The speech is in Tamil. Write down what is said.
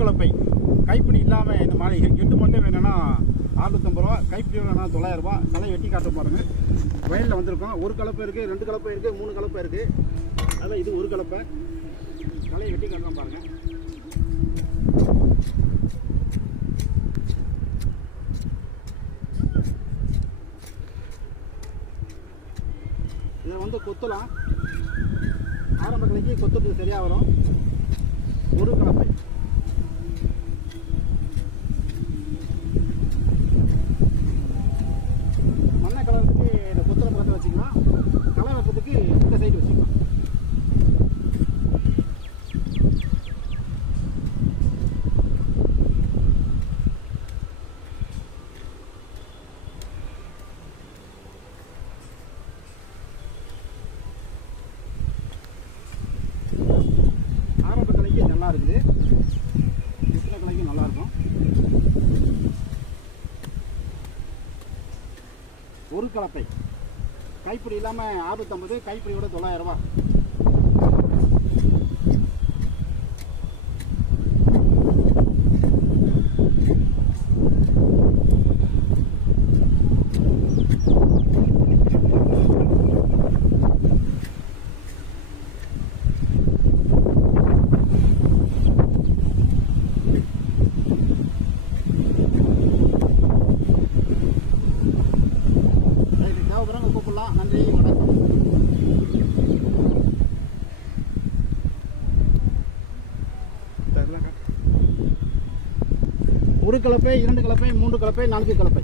கலப்பை கைப்பிடி இல்லாமல் இந்த மாதிரி எட்டு மட்டும் வேணும்னா 650 ரூபா, கைப்பிடி வேணும்னா 900 ரூபா. களை வெட்டி காட்ட பாருங்கள். வயலில் வந்திருக்கோம். ஒரு கலப்பை இருக்குது, 2 கலப்பை இருக்குது, 3 கலப்பை இருக்குது. அதில் இது ஒரு கலப்பை. களையை வெட்டி காட்டலாம் பாருங்கள். இதை வந்து கொத்தலாம். ஆரம்ப கலைக்கு கொத்துறது சரியாக வரும். ஒரு கலப்பை. மண்ணை கலருக்கு இந்த கொத்துற பக்கத்தை வச்சுக்கலாம். களை வைக்கிறதுக்கு இந்த சைடு வச்சுக்கலாம். ஆரம்ப கலைக்கு நல்லா இருக்குது. சின்ன கலைக்கும் நல்லா இருக்கும். ஒரு கலப்பை கைப்பிடி இல்லாமல் 650, கைப்பிடியோட 900 ரூபா. கூப்பிடலாம். நன்றி, வணக்கம். ஒரு கலப்பை, 2 கலப்பை, 3 கலப்பை, 4 கலப்பை.